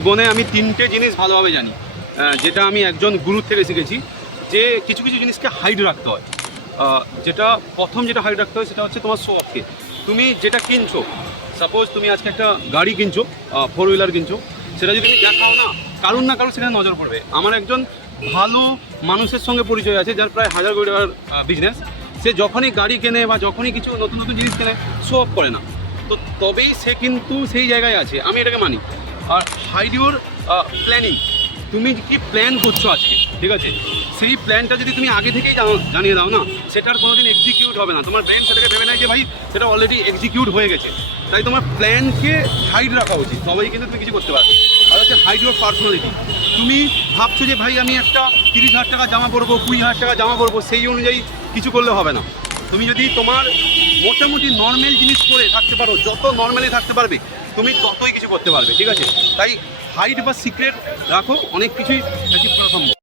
জীবনে আমি তিনটে জিনিস ভালোভাবে জানি, যেটা আমি একজন গুরুর থেকে শিখেছি, যে কিছু কিছু জিনিসকে হাইড রাখতে হয়। যেটা প্রথম যেটা হাইড রাখতে হয় সেটা হচ্ছে তোমার শখকে। তুমি যেটা কিনছো, সাপোজ তুমি আজকে একটা গাড়ি কিনছো, 4 হুইলার কিনছো, সেটা যদি তুমি দেখাও না, কারুর না কারুর সেখানে নজর পড়বে। আমার একজন ভালো মানুষের সঙ্গে পরিচয় আছে, যার প্রায় 1000 কোটি টাকার বিজনেস। সে যখনই গাড়ি কেনে বা যখনই কিছু নতুন নতুন জিনিস কেনে, শো অফ করে না, তো তবেই সে কিন্তু সেই জায়গায় আছে, আমি এটাকে মানি। আর হাইড ইউর প্ল্যানিং, তুমি কি প্ল্যান করছো আজকে, ঠিক আছে, সেই প্ল্যানটা যদি তুমি আগে থেকেই জানিয়ে দাও না, সেটার কোনোদিন এক্সিকিউট হবে না। তোমার ব্রেন সেটাকে ভেবে নেয় যে ভাই সেটা অলরেডি এক্সিকিউট হয়ে গেছে। তাই তোমার প্ল্যানকে হাইড রাখা উচিত, তবেই কিন্তু তুমি কিছু করতে পারবে। আর হচ্ছে হাইড ইউর পার্সোনালিটি। তুমি ভাবছো যে ভাই আমি একটা 30,000 টাকা জামা পরবো, 20,000 টাকা জামা পরবো, সেই অনুযায়ী কিছু করলে হবে না। তুমি যদি তোমার মোটামুটি নর্মাল জিনিস করে থাকতে পারো, যত নর্মালি থাকতে পারবে তুমি ততই কিছু করতে পারবে, ঠিক আছে। তাই হাইড বা সিক্রেট রাখো, অনেক কিছুই অ্যাচিভ করা সম্ভব।